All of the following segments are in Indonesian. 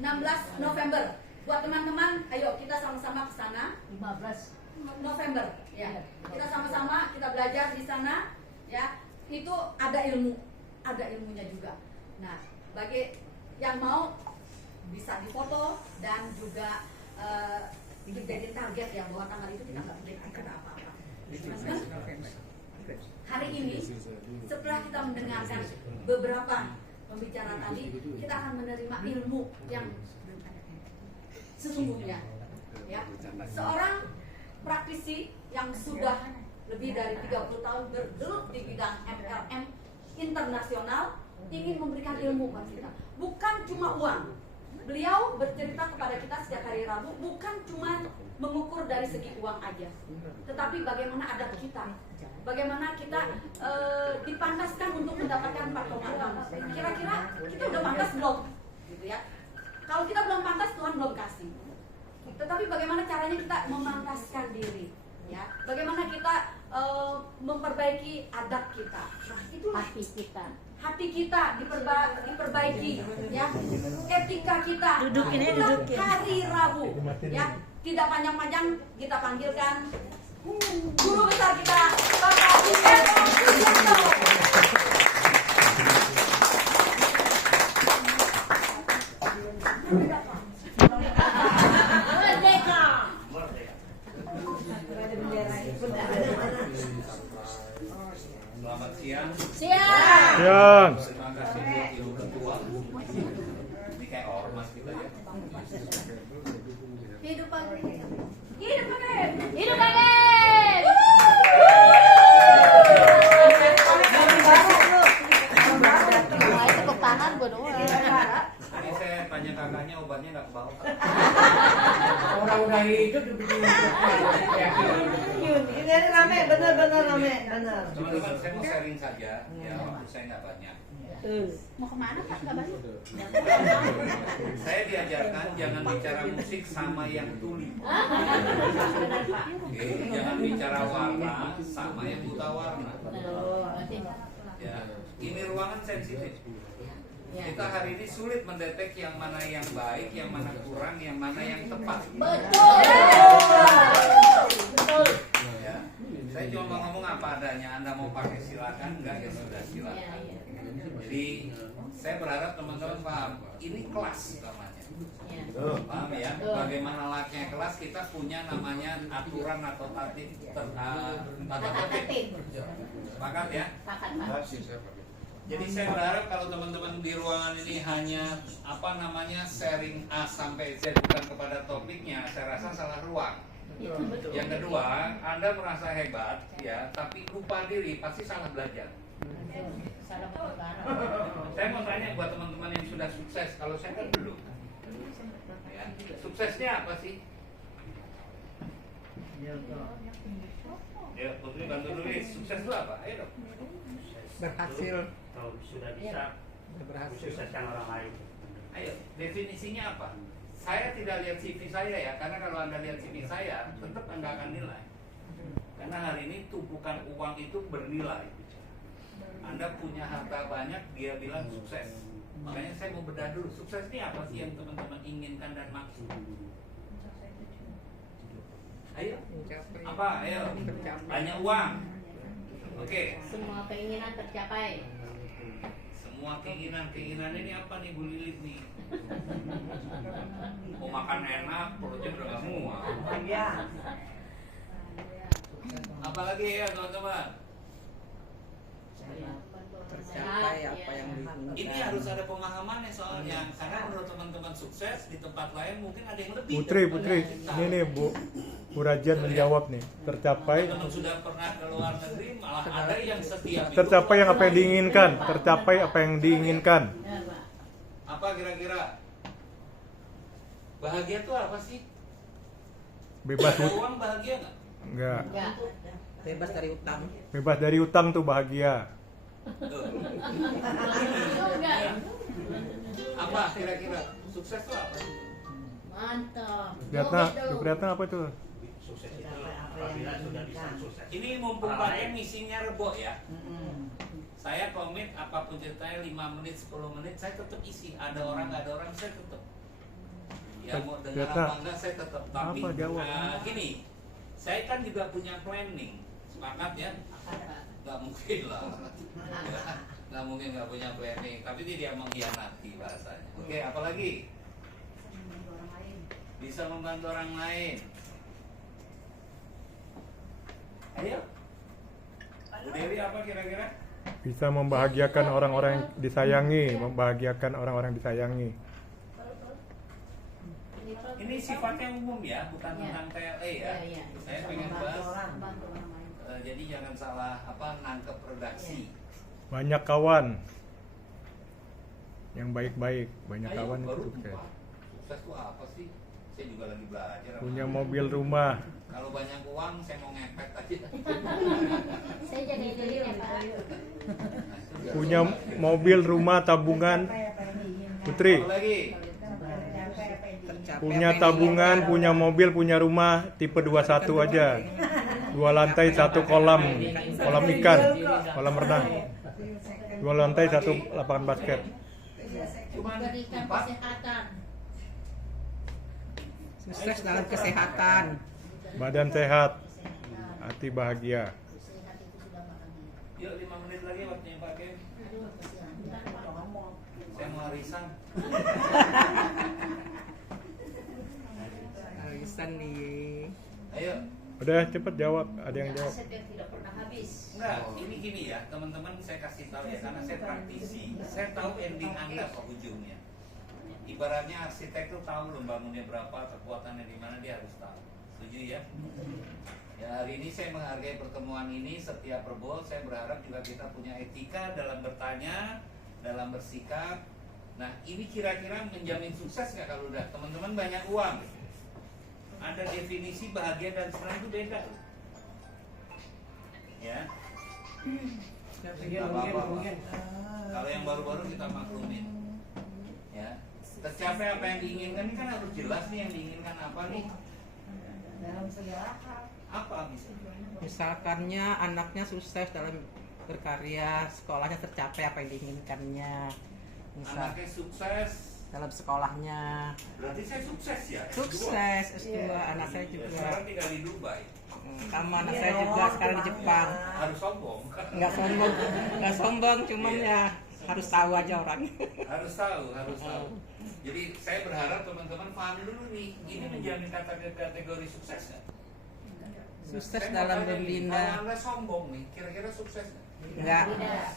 16 November. Buat teman-teman, ayo kita sama-sama ke sana. 15 November, ya. Kita sama-sama kita belajar di sana, ya. Itu ada ilmunya juga. Nah, bagi yang mau bisa difoto dan juga jadi target ya, bahwa tanggal itu kita nggak boleh acara apa-apa. Teman-teman, hari ini setelah kita mendengarkan beberapa pembicaraan tadi, kita akan menerima ilmu yang sesungguhnya, ya. Seorang praktisi yang sudah lebih dari 30 tahun bergelut di bidang MLM internasional ingin memberikan ilmu kepada kita, bukan cuma uang. Beliau bercerita kepada kita setiap hari Rabu bukan cuma mengukur dari segi uang aja, tetapi bagaimana adab kita, bagaimana kita dipantaskan untuk mendapatkan 4,6. Kira-kira kita udah pantas belum, gitu ya? Kalau kita belum pantas, Tuhan belum kasih. Tetapi bagaimana caranya kita memantaskan diri, ya? Bagaimana kita memperbaiki adab kita? Nah, itu hati kita diperbaiki, ya. Etika kita. Itulah hari Rabu, ya. Tidak panjang-panjang, kita panggilkan guru besar kita, Bapak Sugiarto Sugiarto. Selamat siang. Siang. Terima kasih buat Ibu Ketua. Ini kayak ormas kita ya. Hidup Pak. Tepuk tangan gue doang. Tadi saya tanya kakaknya obatnya nggak ke bawah. Orang udah hidup ini rame, bener rame. Teman-teman, saya mau sharing saja. Ya, waktu saya nggak banyak. Mau kemana Pak? Nggak banyak. Saya diajarkan jangan bicara musik sama yang tuli. Oke, jangan bicara warna sama yang buta warna. Ya, ini ruangan sensitif. Kita hari ini sulit mendetek yang mana yang baik, yang mana kurang, yang mana yang tepat. Betul. Ya, saya cuma mau ngomong apa adanya. Anda mau pakai silakan, enggak ya sudah silakan. Jadi saya berharap teman-teman paham. Ini kelas namanya. Paham ya? Bagaimana layaknya kelas, kita punya namanya aturan atau tatib. Sepakat ya? Jadi saya berharap kalau teman-teman di ruangan ini hanya sharing A sampai Z bukan kepada topiknya, saya rasa salah ruang. Yang kedua, Anda merasa hebat ya, tapi lupa diri, pasti salah belajar. Saya mau tanya buat teman-teman yang sudah sukses, kalau saya kan belum. Ya, suksesnya apa sih? Ya, Putri bantu nulis. Sukses itu apa? Ayo dong. Berhasil. Kalau sudah bisa sukseskan orang lain. Ayo, definisinya apa? Saya tidak lihat CV saya ya, karena kalau Anda lihat CV saya, tetap Anda akan nilai. Karena hari ini tumpukan uang itu bernilai. Anda punya harta banyak, dia bilang sukses. Makanya saya mau bedah dulu, sukses ini apa sih yang teman-teman inginkan dan maksud? Ayo, apa? Ayo, banyak uang. Oke. Semua keinginan tercapai. Semua keinginan ini apa nih Bu Lilit nih? Mau makan enak, perutnya udah gak muat. Iya. Apalagi ya teman-teman? Tercapai apa yang diinginkan. Ini harus ada pemahamannya soalnya. Karena menurut teman-teman sukses di tempat lain mungkin ada yang lebih. Putri, ini nih Bu Rajan menjawab nih, tercapai. Teman-teman sudah pernah ke luar negeri, malah ada yang setiap itu Tercapai yang apa yang diinginkan, tercapai apa yang diinginkan. apa kira-kira? Bahagia tuh apa sih? Bebas Ada uang bahagia nggak? enggak. Bebas dari utang. Bebas dari utang tuh bahagia. Tuh. Apa kira-kira? Sukses tuh apa? Mantap. Kelihatan apa tuh? Sukses itu apabila sudah bisa sukses. Ini mumpung pakai misinya Rebo ya. Saya komit apapun ceritanya 5 menit, 10 menit saya tetap isi. Ada orang nggak ada orang saya tetap. Ya mau dengar Ternyata. apa enggak saya tetap tapi Apa jawab? gini, saya kan juga punya planning. Sepakat ya? Nggak mungkin lah. Nggak mungkin nggak punya planning, tapi dia mengkhianati bahasanya. Oke, apalagi? Bisa membantu orang lain. Ayo. Bu Dewi apa kira-kira? Bisa membahagiakan orang-orang yang disayangi, membahagiakan orang-orang disayangi. Ini sifatnya umum ya, bukan Ya. tentang TLE ya. Iya. Saya pengen bahas. Bantu orang lain. Jadi jangan salah nangkep redaksi. Banyak kawan yang baik-baik, banyak Ayo, kawan baru itu sukses. empat. Sukses itu apa sih? Saya juga lagi belajar. Punya mobil, rumah, Kalau banyak uang, saya mau ngepet aja. Saya jadi diri ya Pak. punya mobil, rumah, tabungan. Putri, Apa lagi? Tercapai punya apa yang tabungan, punya mobil, punya rumah, tipe 21 aja. 2 lantai, 1 kolam, kolam ikan, kolam renang. 2 lantai, 1 lapangan basket. Cuman Berikan 4. kesehatan. sukses dalam kesehatan. Badan sehat, hati bahagia. Sehat itu sudah bahagia. Yuk 5 menit lagi waktunya Pak Ken. Aduh, Saya mau arisan. Arisan nih. Ayo. Udah cepet jawab, ada yang jawab. Aset yang tidak pernah habis. Enggak, ini gini ya, teman-teman saya kasih tahu ya, karena saya praktisi. Saya tahu ending Anda apa ujungnya. Ibaratnya arsitek tuh tahu loh bangunnya berapa, kekuatannya di mana, dia harus tahu. Setuju ya? Ya, hari ini saya menghargai pertemuan ini, Setia Perbol. Saya berharap juga kita punya etika dalam bertanya, dalam bersikap. Nah, ini kira-kira menjamin sukses nggak kalau udah teman-teman banyak uang? Ada definisi bahagia dan senang itu beda loh. Ya. Nggak apa-apa. Kalau yang baru-baru kita maklumin. Ya. Tercapai apa yang diinginkan ini kan harus jelas nih yang diinginkan apa nih. Apa misalnya? Misalkannya anaknya sukses dalam berkarya, sekolahnya tercapai apa yang diinginkannya. Misal Anaknya sukses, dalam sekolahnya berarti saya sukses ya. S2. sukses S2, anak saya Ya, juga. sekarang tinggal di Dubai. Sama anak saya juga sekarang di Jepang. Harus sombong. Nggak sombong, cuman Iya. ya harus tahu aja orang. Harus tahu, harus tahu. Jadi saya berharap teman-teman paham dulu nih, ini menjamin kategori sukses nggak? Sukses Saya mau dalam tanya nih, membina. kalau Anda sombong nih, kira-kira sukses nggak? Enggak. Tidak.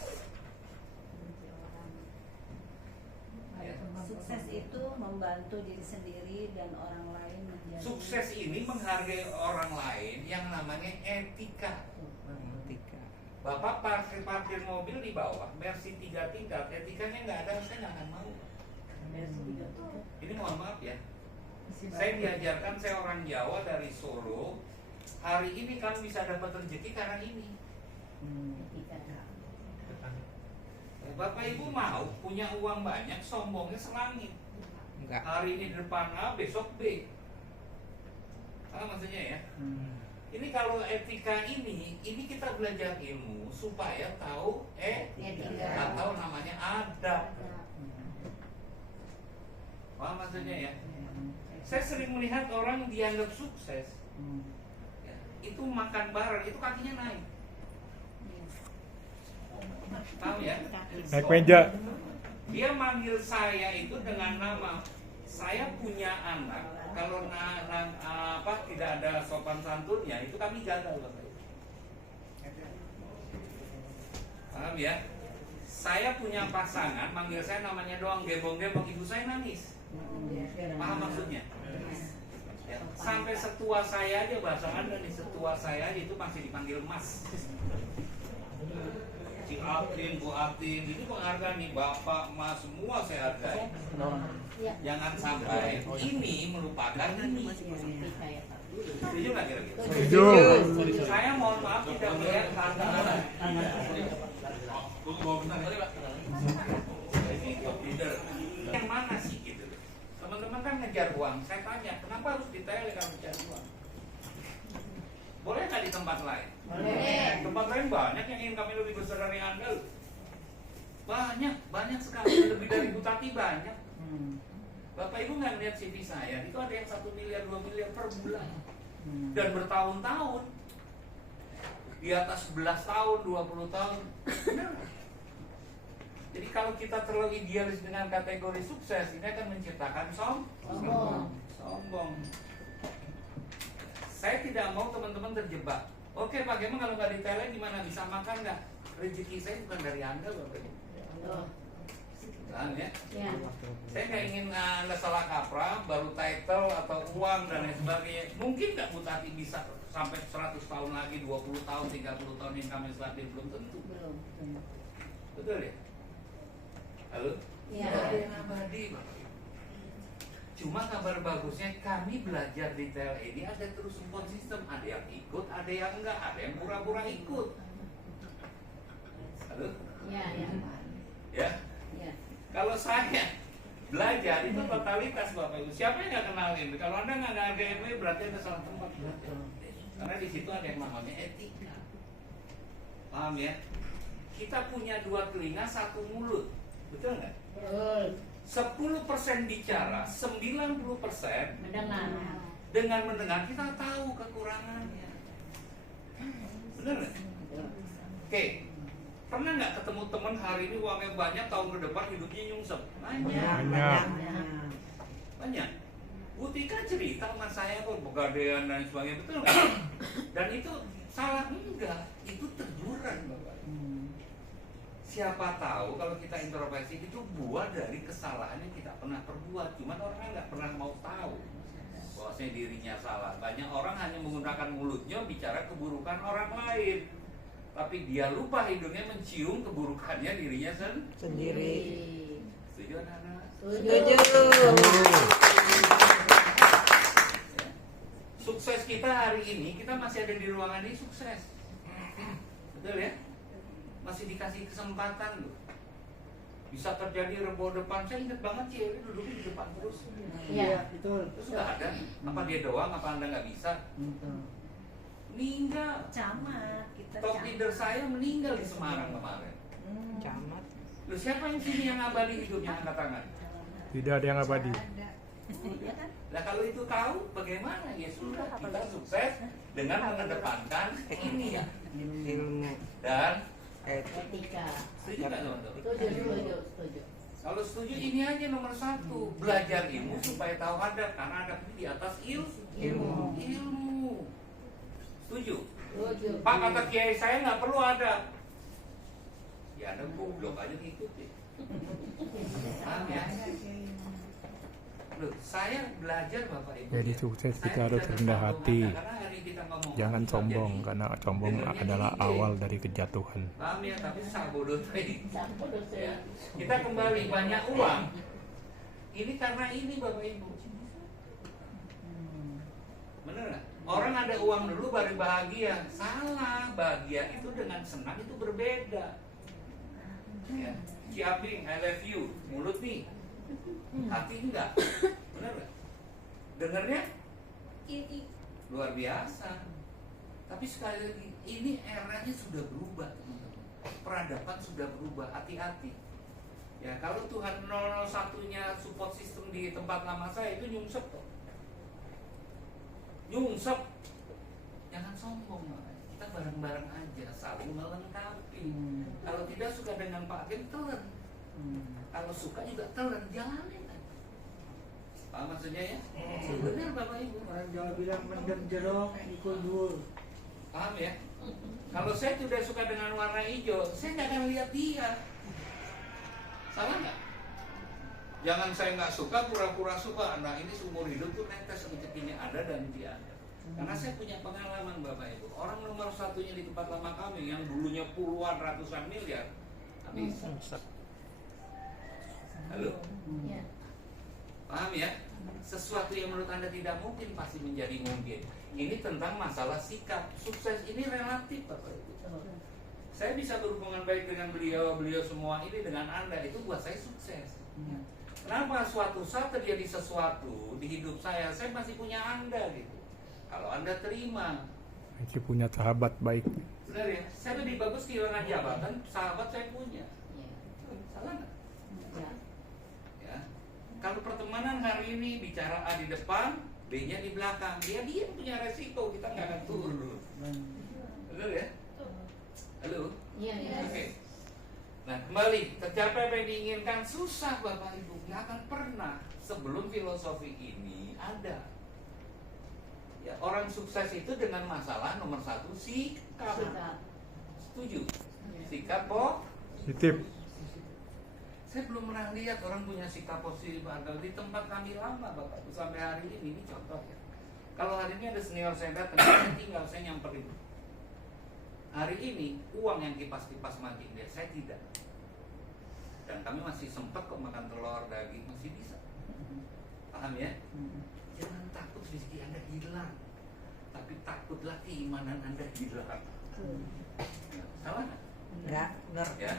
Ya. Sukses itu membantu diri sendiri dan orang lain menjadi Sukses ini menghargai orang lain yang namanya etika. Etika. Bapak parkir mobil di bawah, Mercy 3 tingkat, etikanya nggak ada, saya nggak akan mau. Ini mohon maaf ya, saya diajarkan, saya orang Jawa dari Solo. Hari ini kamu bisa dapat rezeki karena ini. Bapak Ibu mau punya uang banyak, sombongnya selangit. Enggak. Hari ini depan A, besok B. Paham maksudnya ya? Ini kalau etika ini kita belajar ilmu supaya tahu Etika. atau namanya adab. Paham maksudnya ya? Saya sering melihat orang dianggap sukses, ya, itu makan bareng, itu kakinya naik. Tahu ya? Naik meja. Dia manggil saya itu dengan nama. Saya punya anak. Kalau tidak ada sopan santunnya, itu kami gagal Bapak Ibu. Paham ya? Saya punya pasangan, manggil saya namanya doang, gebong-gebong, ibu saya nangis. Paham maksudnya? Ya. Sampai setua saya aja, bahasa Anda nih, setua saya aja itu masih dipanggil Mas. Si Atin, Bu Atin, ini penghargaan nih, Bapak, Mas, semua saya hargai. Jangan sampai ini melupakan ini. Etika ya Pak. Setuju nggak kira-kira? Setuju. Saya mohon maaf tidak melihat karena ini top leader. Yang mana sih gitu? Teman-teman kan ngejar uang. Saya tanya, kenapa harus detail kalau ngejar uang? Boleh nggak di tempat lain? Boleh. Tempat lain banyak yang ingin kami lebih besar dari Anda. Banyak sekali, lebih dari Butati banyak. Bapak Ibu nggak lihat CV saya, itu ada yang 1 miliar, 2 miliar per bulan. Dan bertahun-tahun. Di atas 11 tahun, 20 tahun. Benar. Jadi kalau kita terlalu idealis dengan kategori sukses, ini akan menciptakan sombong. Saya tidak mau teman-teman terjebak. Oke Pak, emang kalau nggak ditelen gimana? Bisa makan nggak? Rezeki saya bukan dari Anda Bapak Ibu. Paham ya? Ya. Saya nggak ingin Anda salah kaprah, baru title atau uang dan lain sebagainya. Mungkin nggak Bu Tati bisa sampai 100 tahun lagi, 20 tahun, 30 tahun yang kami selatin, belum tentu. Belum. Betul ya? Halo? Iya. Nggak ada yang abadi Bapak Ibu. Cuma kabar bagusnya kami belajar di tel ini ada terus konsisten. Ada yang ikut, ada yang enggak, ada yang pura-pura ikut. Halo? Ya, ya. Ya? Ya. Kalau saya belajar itu totalitas Bapak Ibu. Siapa yang nggak kenal ini? Kalau Anda nggak ngargain ini berarti Anda salah tempat. Karena di situ ada yang namanya etika. Paham ya? Kita punya 2 telinga, 1 mulut. Betul nggak? Betul. 10% bicara, 90% Mendengar. dengan mendengar kita tahu kekurangannya. Benar nggak? Oke. Pernah nggak ketemu teman hari ini uangnya banyak, tahun ke depan hidupnya nyungsep? Banyak. Banyak. Bu Tika cerita sama saya kok pegadaian dan sebagainya, betul nggak? Dan itu salah enggak? Itu teguran Bapak. Siapa tahu kalau kita introspeksi itu buah dari kesalahan yang kita pernah perbuat. Cuman orang nggak pernah mau tahu bahwasanya dirinya salah. Banyak orang hanya menggunakan mulutnya bicara keburukan orang lain, tapi dia lupa hidungnya mencium keburukannya dirinya Sendiri. Setuju anak-anak? Setuju. Sukses kita hari ini, kita masih ada di ruangan ini sukses. Betul ya? Masih dikasih kesempatan loh. Bisa terjadi rebo depan. Saya ingat banget cewek duduknya di depan terus. Iya. Terus nggak ada. Apa dia doang? Apa Anda nggak bisa? Meninggal. Camat kita Top camat. leader saya meninggal di Semarang kemarin. Camat. Loh, siapa yang sini yang abadi hidupnya angkat tangan? Tidak ada yang abadi. Iya kan? Nah kalau itu tahu bagaimana? Ya sudah, kita sukses dengan mengedepankan ini ya. Ilmu. Dan Etika. setuju nggak teman-teman? Setuju. Kalau setuju ini aja nomor 1, belajar ilmu supaya tahu adab, karena adab itu di atas ilmu. Setuju? Setuju. Pak, kata kiai saya nggak perlu adab. Ya Anda goblok aja ngikutin. Paham ya? Loh, saya belajar Bapak Ibu. Jadi ya. sukses Saya kita harus tidak rendah terlalu hati. kata, karena hari kita ngomong Jangan bisa sombong, jadi- karena sombong dengernya adalah ide. awal dari kejatuhan. Paham ya, tapi sabodo tadi. Sampo Ya. dosen. Kita kembali banyak uang. Ini karena ini Bapak Ibu. Bener nggak? Orang ada uang dulu baru bahagia. Salah, bahagia itu dengan senang itu berbeda. Ya. Ciaping, I love you. Mulut nih. Hati enggak. Bener nggak? Dengernya luar biasa. Tapi sekali lagi, ini eranya sudah berubah teman-teman. Peradaban sudah berubah, hati-hati. Ya kalau Tuhan 001-nya support system di tempat lama saya itu nyungsep kok. Nyungsep. Jangan sombong makanya. Kita bareng-bareng aja, saling melengkapi. Kalau tidak suka dengan Pak Hakim, telan. Kalau suka juga telan, jalanin aja. Paham maksudnya ya? Benar Bapak Ibu. Orang Jawa bilang mendem jeruk ikut dul. Paham ya? Kalau saya tidak suka dengan warna hijau, saya nggak akan lihat dia. Salah nggak? Jangan saya nggak suka, pura-pura suka. Nah ini seumur hidup tuh netes rezekinya ada dan dia ada. Karena saya punya pengalaman Bapak Ibu. Orang nomor 1-nya di tempat lama kami yang dulunya puluhan ratusan miliar, habis. Halo? Ya. Paham ya? Sesuatu yang menurut Anda tidak mungkin pasti menjadi mungkin. Ini tentang masalah sikap. Sukses ini relatif Bapak Ibu. Saya bisa berhubungan baik dengan beliau semua ini dengan Anda, itu buat saya sukses. Kenapa suatu saat terjadi sesuatu di hidup saya masih punya Anda gitu. Kalau Anda terima, Masih punya sahabat baik. benar ya? Saya lebih bagus kehilangan jabatan, sahabat saya punya. Ya. Salah nggak? Ya. Ya. Kalau pertemanan hari ini bicara A di depan, B-nya di belakang, dia punya resiko, kita nggak akan turun. Betul ya? Halo? Iya, iya. Oke. Nah, kembali, tercapai apa yang diinginkan susah Bapak Ibu, nggak akan pernah sebelum filosofi ini ada. Ya, orang sukses itu dengan masalah nomor satu sikap. Setuju? Sikap Positif. Saya belum pernah lihat orang punya sikap positif di tempat kami lama Bapak Ibu sampai hari ini contoh ya. Kalau hari ini ada senior saya datang, saya tinggal saya nyamperin. Hari ini uang yang kipas-kipas mancing dia, saya tidak. Dan kami masih sempat kok makan telur, daging, masih bisa. Paham ya? Jangan takut rezeki Anda hilang, tapi takutlah keimanan Anda hilang. Salah nggak? Enggak, benar. Ya.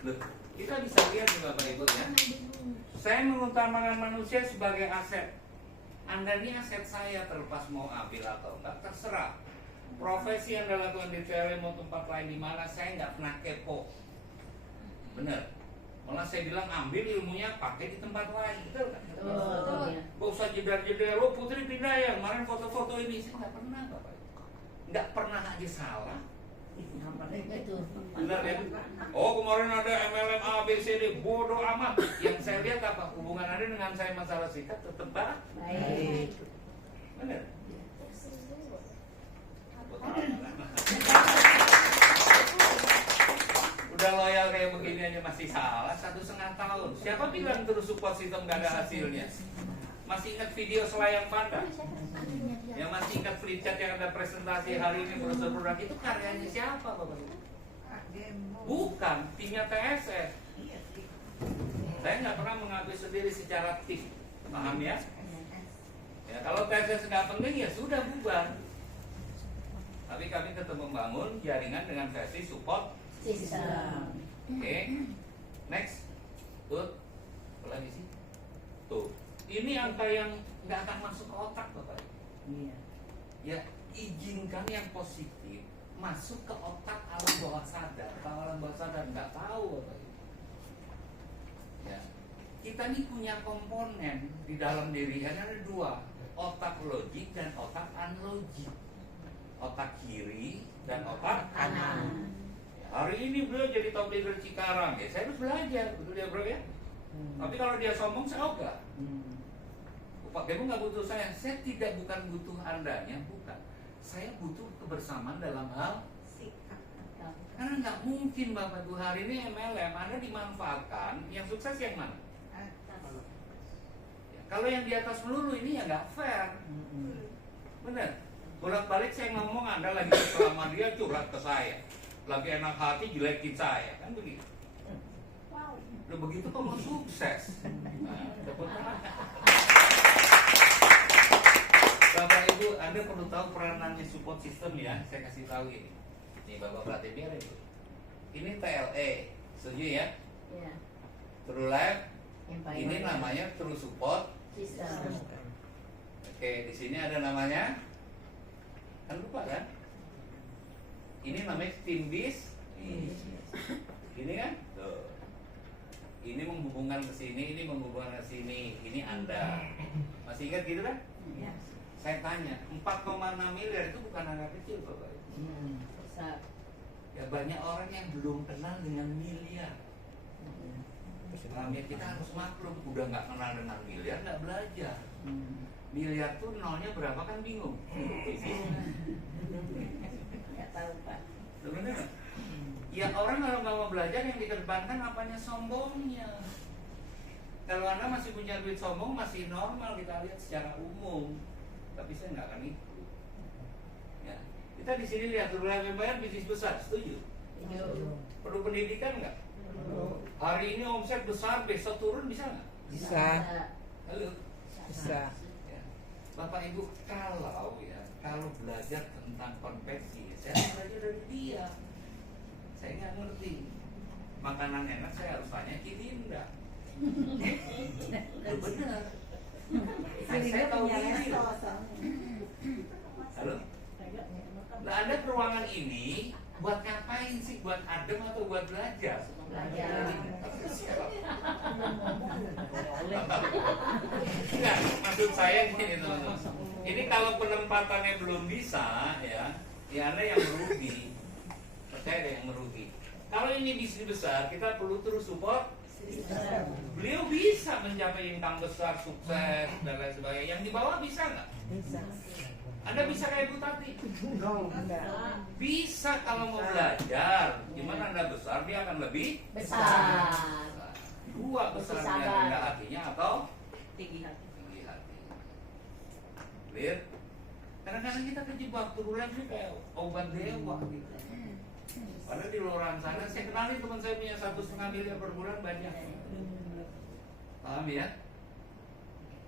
Loh, kita bisa lihat nih Bapak Ibu ya. Saya mengutamakan manusia sebagai aset. Anda ini aset saya, terlepas mau ambil atau enggak, terserah. Profesi yang Anda lakukan di TLE mau tempat lain di mana, saya nggak pernah kepo. Bener. Malah saya bilang ambil ilmunya pakai di tempat lain, betul nggak? Gak usah jedar-jedar, lo Putri pindah ya, kemarin foto-foto ini, saya nggak pernah Bapak Ibu. Nggak pernah aja salah. Benar ya? Oh kemarin ada MLM A, B, C, D, bodoh amat. Yang saya lihat apa? Hubungan Anda dengan saya masalah sikap tetap baik. Benar? Udah loyal kayak begini aja masih salah 1,5 tahun. Siapa bilang terus support system gak ada hasilnya? Masih ingat video selayang pandang? Yang masih ingat flipchart yang ada presentasi hari ini brosur produk itu karyanya siapa Bapak Ibu? Bukan, timnya TSS. Saya nggak pernah mengakui sendiri secara tim, paham ya? Ya kalau TSS nggak penting ya sudah bubar. Tapi kami tetap membangun jaringan dengan versi support Sistem. Oke, next. Tuh, apa lagi sih? Tuh, ini angka yang nggak akan masuk ke otak Bapak. Iya. Ya, izinkan yang positif masuk ke otak alam bawah sadar. Kalau alam bawah sadar nggak tahu Bapak. Ya, kita ini punya komponen di dalam diri ada dua, otak logik dan otak analogik. Otak kiri dan otak Kanan. Hari ini beliau jadi top leader Cikarang, ya saya harus belajar, betul ya bro ya. Tapi kalau dia sombong saya ogah. Pak Gemu nggak butuh saya bukan butuh andanya, bukan. Saya butuh kebersamaan dalam hal sikap. Karena nggak mungkin Bapak Ibu hari ini MLM Anda dimanfaatkan, yang sukses yang mana? Ya, kalau yang di atas melulu ini ya nggak fair. Bener. Bolak-balik saya ngomong Anda lagi selama dia curhat ke saya. Lagi enak hati jelekin saya, kan begitu. Udah begitu kalau sukses. Nah, Bapak Ibu, Anda perlu tahu peranannya support system ya. Saya kasih tahu ini. Nih Bapak perhatiin biar Ibu. Ini TLE, setuju ya? Iya. True Life. Ini namanya True Support Sistem. Oke, di sini ada namanya. Kan lupa kan? Ini namanya tim bis. Ini kan? Tuh. Ini menghubungkan ke sini, ini menghubungkan ke sini. Ini Anda. Masih ingat gitu kan? Iya. Saya tanya, 4,6 miliar itu bukan angka kecil Bapak. Besar. Ya banyak orang yang belum kenal dengan miliar. Ya, kita harus maklum, udah nggak kenal dengan miliar, nggak belajar. Miliar tuh nolnya berapa kan bingung. Nggak tahu Pak. Sebenarnya, ya orang kalau nggak mau belajar yang dikedepankan apanya sombongnya. Kalau Anda masih punya duit sombong masih normal kita lihat secara umum. Tapi saya nggak akan ikut. Ya. Kita di sini lihat True bayar bisnis besar, setuju? Perlu pendidikan nggak? Hari ini omset besar, besok turun bisa nggak? Bisa. Halo. Bisa. Ya. Bapak Ibu kalau belajar tentang konveksi, saya belajar dari dia. Saya nggak ngerti. Makanan enak saya harus tanya Kilinda. Benar. Saya tahu diri. Halo. Nah, Anda ke ruangan ini buat ngapain sih? Buat adem atau buat belajar? Belajar. Enggak, maksud saya gini teman-teman. Ini kalau penempatannya belum bisa ya Anda yang merugi. Percaya deh yang merugi. Kalau ini bisnis besar, kita perlu terus support. Beliau bisa mencapai income besar, sukses dan lain sebagainya. Yang di bawah bisa nggak? Bisa. Anda bisa kayak Bu Tati? Bisa kalau mau belajar. Gimana Anda besar, dia akan lebih Besar. dua besarnya sabar. rendah hatinya atau Tinggi hati. tinggi hati. Clear? Kadang-kadang kita kejebak turunan itu kayak obat dewa gitu. Padahal di luar sana, saya kenalin teman saya punya 1,5 miliar per bulan banyak. Paham ya?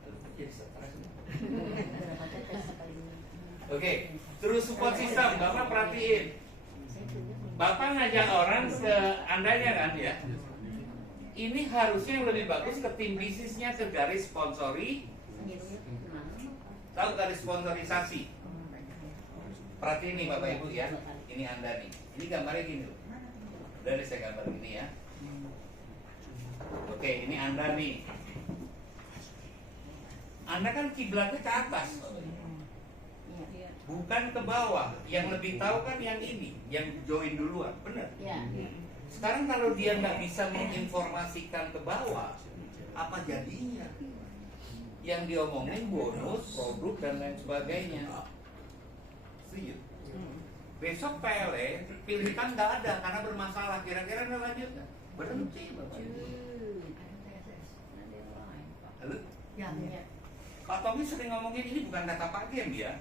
Jadi stres. Oke, terus support system, Bapak perhatiin. Bapak ngajak orang ke Andanya kan ya? Ini harusnya yang lebih bagus ke tim bisnisnya, ke garis sponsori. Tahu garis sponsorisasi? Perhatiin nih Bapak Ibu ya. Ini Anda nih. Ini gambarnya gini loh. Udah saya gambar gini ya. Oke, ini Anda nih. Anda kan kiblatnya ke atas, bukan ke bawah. Yang lebih tahu kan yang ini, yang join duluan, benar? Ya. Sekarang kalau dia nggak bisa menginformasikan ke bawah, apa jadinya? Yang diomongin bonus, produk dan lain sebagainya. Setuju? Besok PLE pilihan nggak ada karena bermasalah. Kira-kira Anda lanjut nggak? Berhenti, Bapak Ibu. Halo? Ya. Pak Tommy sering ngomongin ini bukan kata Pak Gem ya.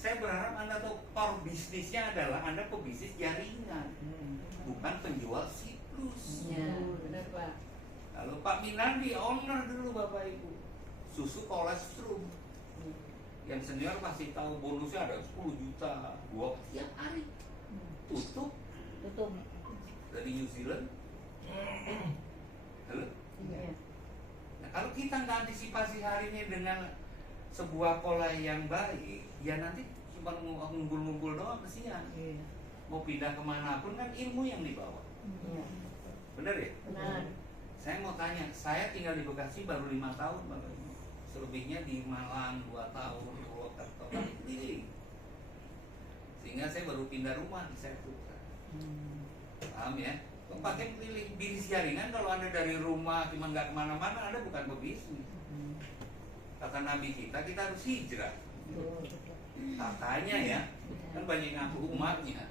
Saya berharap Anda tahu core bisnisnya adalah Anda pebisnis jaringan, bukan penjual siklus. Ya, benar Pak. Lalu Pak Minandi owner dulu Bapak Ibu, susu kolestrum. Yang senior masih tahu bonusnya ada 10 juta, 2 tiap hari. Tutup dari New Zealand. Halo? Iya. Nah, kalau kita nggak antisipasi hari ini dengan sebuah pola yang baik, ya nanti cuma ngumpul-ngumpul doang kesian. Mau pindah kemana pun kan ilmu yang dibawa. Iya. Bener ya? Benar. Saya mau tanya, saya tinggal di Bekasi baru 5 tahun Bapak Ibu. Selebihnya di Malang 2 tahun, Purwokerto, keliling. Sehingga saya baru pindah rumah di Serpong. Paham ya? Kok pakai keliling bisnis jaringan kalau Anda dari rumah cuma nggak kemana-mana, Anda bukan pebisnis. Kata Nabi kita harus hijrah. Katanya ya, kan banyak ngaku umatnya.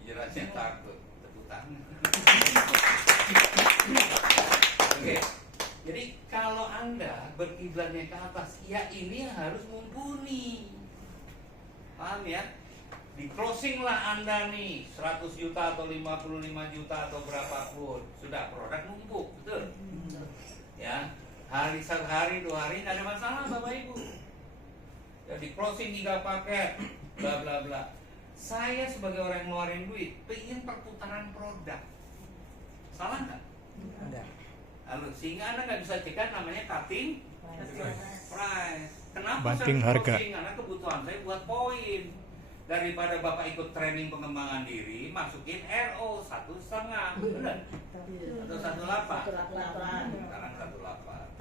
Hijrahnya takut, tepuk tangan. Oke, jadi kalau Anda berkiblatnya ke atas, ya ini yang harus mumpuni. Paham ya? Di closing lah Anda nih 100 juta atau 55 juta atau berapapun, sudah produk numpuk, betul? Ya, hari 1 hari 2 hari nggak ada masalah Bapak Ibu. Ya, di closing 3 paket, bla bla bla. Saya sebagai orang yang ngeluarin duit, pengen perputaran produk. Salah nggak? Ada. Lalu sehingga Anda nggak bisa cekan namanya cutting price. Kenapa Banting saya harga. closing? Karena kebutuhan saya buat poin. Daripada Bapak ikut training pengembangan diri, masukin RO 1,5, benar? Atau 1,8. Sekarang 1,8.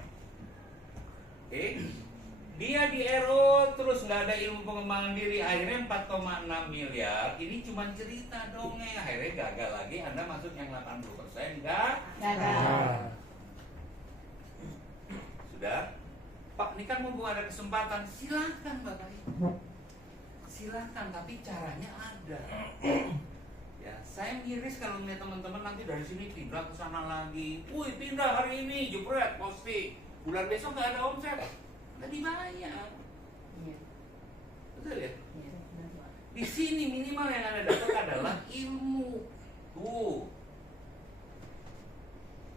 Oke. Dia di RO terus nggak ada ilmu pengembangan diri, akhirnya 4,6 miliar. Ini cuma cerita dongeng, akhirnya gagal lagi. Anda masuk yang 80%, enggak? Gagal. Sudah? Pak, ini kan mumpung ada kesempatan, silakan Bapak Ibu. Silakan, tapi caranya ada. Ya, saya miris kalau melihat teman-teman nanti dari sini pindah ke sana lagi. Wih, pindah hari ini, jepret, posting. Bulan besok nggak ada omset, nggak dibayar. Iya. Betul ya? Iya, benar Pak. Di sini minimal yang Anda dapat adalah ilmu. Tuh.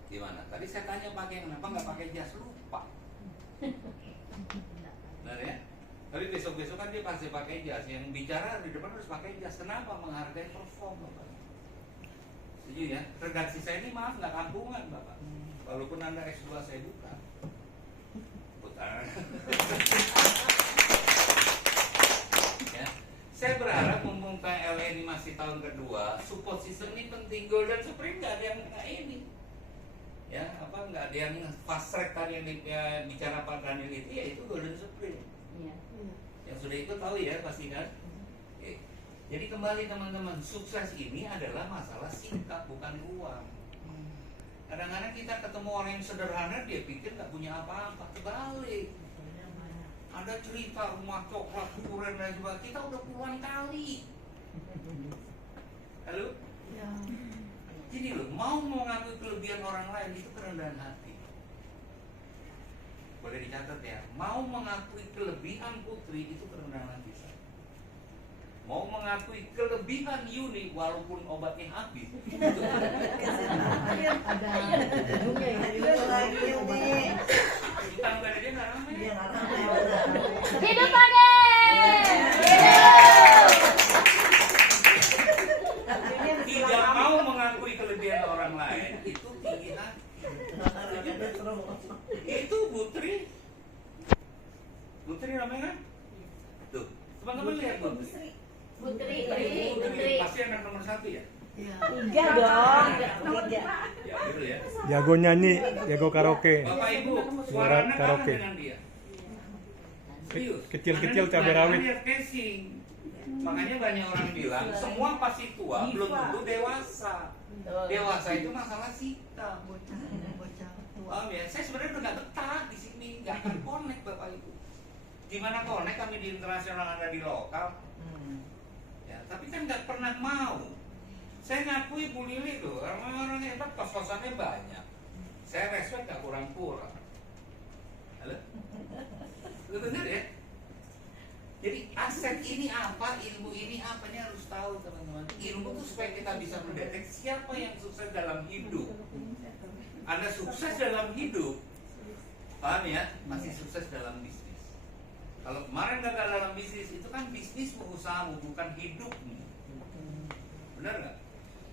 Gimana? Tadi saya tanya pakai kenapa nggak pakai jas, lupa. Benar ya? Tapi besok-besok kan dia pasti pakai jas. Yang bicara di depan harus pakai jas. Kenapa? Menghargai perform Bapak. Setuju ya? Redaksi saya ini maaf nggak kampungan Bapak. Walaupun Anda S2 saya bukan. Bukan. Ya. Saya berharap mumpung PLE ini masih tahun kedua, support system sistem ini penting. Golden Supreme nggak ada yang nggak ini. Ya, apa nggak ada yang fast track tadi yang bicara Pak Daniel itu, ya itu Golden Supreme. Iya. Yang sudah ikut tahu ya pasti kan. Oke. Jadi kembali teman-teman, sukses ini adalah masalah sikap bukan uang. Kadang-kadang kita ketemu orang yang sederhana, dia pikir nggak punya apa-apa. Kebalik. Ada cerita rumah coklat kuren dan sebagainya, kita udah puluhan kali. Halo? Jadi loh, mau mengakui kelebihan orang lain itu kerendahan hati. Boleh dicatat ya, mau mengakui kelebihan Putri itu kerendahan hati saya. Mau mengakui kelebihan Yuni walaupun obatnya habis itu Ada ujungnya ya. utang dari dia nggak ramai. Hidup lagi. Tidak mau mengakui kelebihan orang lain itu tinggi hati. Itu Putri namanya kan? Tuh, teman-teman lihat Putri. Putri. Pasti anak nomor 1 ya? Tiga dong. Tiga. Ya gitu ya. Jago nyanyi, jago karaoke. Bapak Ibu, Suara suaranya karaoke. dengan dia. Serius. Kecil-kecil Karena cabai rawit. dia casing. Makanya banyak orang bilang semua pasti tua, belum tentu dewasa. Dewasa itu masalah sikap. Paham ya? Saya sebenarnya udah nggak betah di sini, nggak akan connect Bapak Ibu. Gimana connect kami di internasional, Anda di lokal? Ya, tapi kan nggak pernah mau. Saya ngakui Bu Lili loh, orang-orang hebat kos-kosannya banyak. Saya respect nggak kurang-kurang. Halo? Lu bener ya? Jadi aset ini apa, ilmu ini apa, ini harus tahu teman-teman. Ilmu itu supaya kita bisa mendeteksi siapa yang sukses dalam hidup. Anda sukses dalam hidup, paham ya? Masih sukses dalam bisnis. Kalau kemarin gagal dalam bisnis, itu kan bisnismu, usahamu, bukan hidupmu. Benar nggak?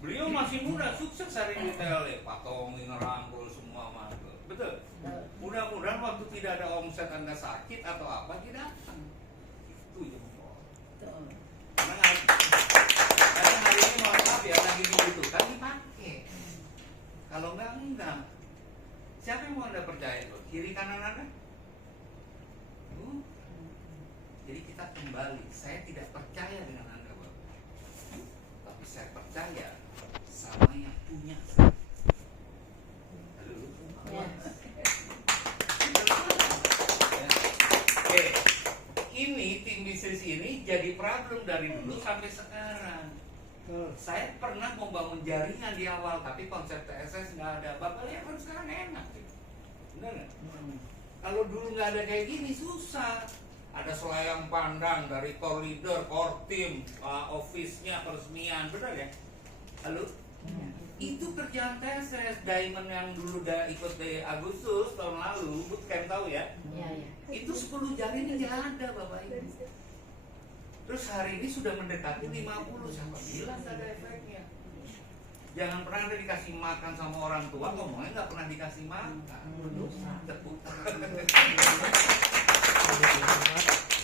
Beliau masih muda, sukses hari ini tele, patongi ngerangkul semua mantul. Betul? Mudah-mudahan waktu tidak ada omset Anda sakit atau apa, tidak datang. Itu jempol. Karena hari ini mohon maaf ya, lagi dibutuhkan dipakai. Kalau enggak. Siapa yang mau Anda percaya loh? Kiri kanan Anda? Jadi kita kembali. Saya tidak percaya dengan Anda, Bapak. Tapi saya percaya sama yang punya saya. Halo? Oke. Ini tim bisnis ini jadi problem dari dulu sampai sekarang. Saya pernah membangun jaringan di awal, tapi konsep TSS nggak ada. Bapak lihat kan sekarang enak, gitu. Benar nggak? Kalau dulu nggak ada kayak gini susah. Ada selayang pandang dari koridor, core team, office-nya, peresmian, benar ya? Halo? Itu kerjaan TSS. Diamond yang dulu udah ikut di Agustus tahun lalu, bootcamp tahu ya? Itu 10 jari ini nggak ada Bapak Ibu. Terus hari ini sudah mendekati 50, siapa bilang nggak ada efeknya? Jangan pernah Anda dikasih makan sama orang tua, ngomongnya nggak pernah dikasih makan.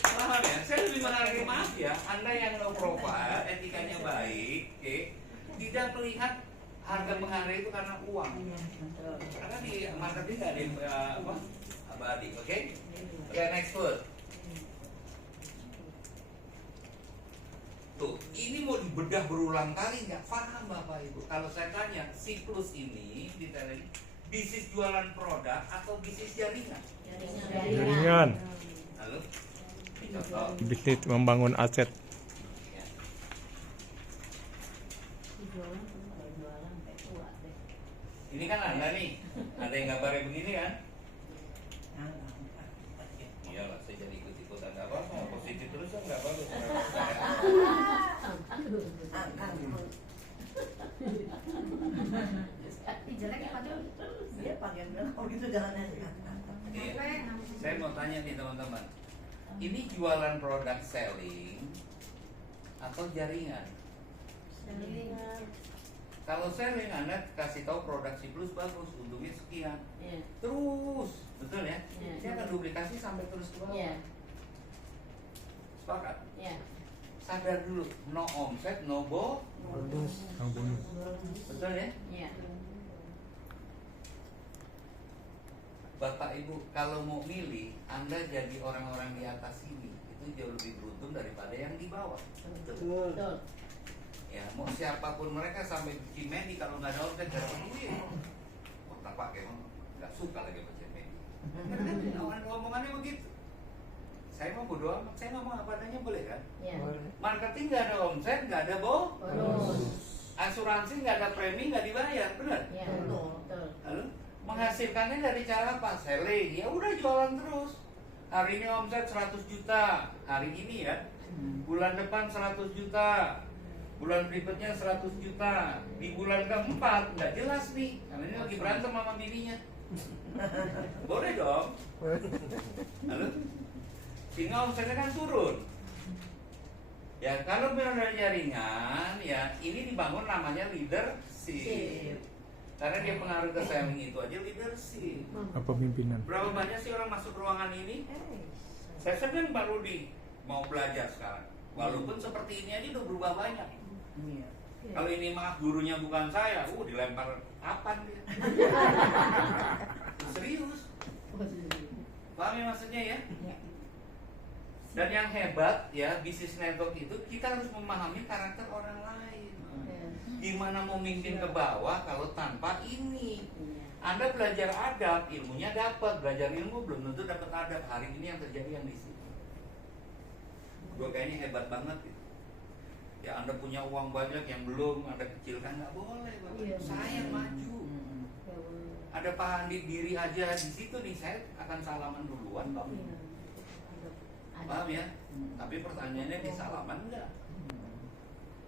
Paham ya? Saya lebih menghargai, maaf ya, Anda yang low profile, etikanya baik, tidak melihat harga menghargai itu karena uang. Karena di marketing nggak ada yang abadi, oke? Oke, next food. Tuh, ini mau dibedah berulang kali nggak paham Bapak Ibu. Kalau saya tanya, siklus ini di tele bisnis jualan produk atau bisnis jaringan? Jaringan. Halo? Contoh. Bisnis membangun aset. Ya. Ini kan Anda nih, ada yang gambarnya begini kan? Iyalah, saya jadi ikut-ikutan nggak apa-apa, positif terus kan nggak bagus. Dia pakai kalau gitu jangan Saya mau tanya nih teman-teman, ini jualan produk selling atau jaringan? Kalau selling, Anda kasih tahu produk si plus bagus, untungnya sekian, terus, betul ya? Dia akan duplikasi sampai terus ke bawah. Sepakat? sadar dulu, no omset, no bonus. betul ya? Iya. Bapak Ibu, kalau mau milih, Anda jadi orang-orang di atas ini itu jauh lebih beruntung daripada yang di bawah. Betul. Betul. Ya, mau siapapun mereka sampai bikin Medi kalau nggak ada omset nggak dapat duit. Oh, tak pakai, nggak suka lagi baca Medi. Omongannya begitu. Saya mau bodo amat, saya ngomong apa adanya boleh kan? Iya. Marketing nggak ada omset, nggak ada Bonus. asuransi nggak ada premi, nggak dibayar, benar? Iya. Betul. Lalu menghasilkannya dari cara apa? Selling, ya udah jualan terus. Hari ini omset 100 juta, hari ini ya. Bulan depan 100 juta, bulan berikutnya 100 juta. Di bulan keempat nggak jelas nih, karena ini lagi berantem sama bininya. Boleh dong. Lalu sehingga omsetnya kan turun. Ya kalau memang dari jaringan, ya ini dibangun namanya leadership. Karena dia pengaruh ke selling itu aja leadership. Pemimpinan. Berapa banyak sih orang masuk ruangan ini? Saya sedang Pak Rudi mau belajar sekarang. Walaupun seperti ini aja udah berubah banyak. Iya. Kalau ini maaf gurunya bukan saya, dilempar papan dia. Serius. Paham ya maksudnya ya? Dan yang hebat ya bisnis network itu kita harus memahami karakter orang lain. Gimana mau mimpin ke bawah kalau tanpa ini? Anda belajar adab, ilmunya dapat. Belajar ilmu belum tentu dapat adab. Hari ini yang terjadi yang di sini. Gue kayaknya hebat banget gitu. Ya Anda punya uang banyak yang belum Anda kecilkan, nggak boleh Bapak. Iya. Saya maju. Ada Pak Andi diri aja di situ nih, saya akan salaman duluan Pak. Paham ya? Tapi pertanyaannya di salaman enggak?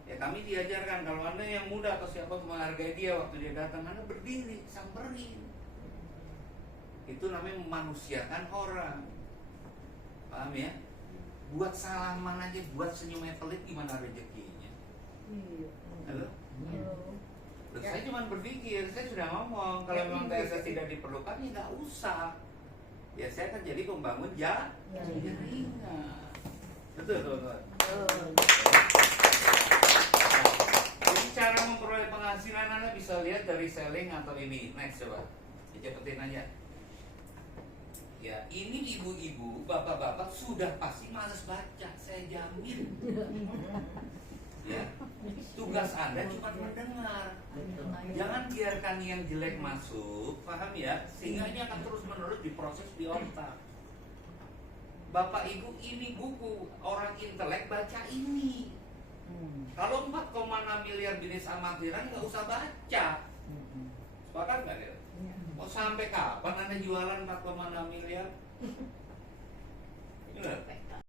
Ya kami diajarkan kalau Anda yang muda atau siapa menghargai dia waktu dia datang, Anda berdiri, samperin. Itu namanya memanusiakan orang. Paham ya? Buat salaman aja, buat senyumnya pelit gimana rezekinya? Halo? Loh, saya cuma berpikir, saya sudah ngomong kalau memang TSS tidak diperlukan ya nggak usah. Ya saya akan jadi pembangun jaringan. Betul, betul. Jadi cara memperoleh penghasilan Anda bisa lihat dari selling atau ini. Next coba, dicepetin aja. Ya ini ibu-ibu, bapak-bapak sudah pasti malas baca, saya jamin. Ya, tugas Anda cuma mendengar. Jangan biarkan yang jelek masuk, paham ya? Sehingga ini akan terus-menerus diproses di otak. Bapak Ibu, ini buku orang intelek baca ini. Kalau 4,6 miliar bisnis amatiran nggak usah baca. Sepakat nggak dia? Mau sampai kapan Anda jualan 4,6 miliar?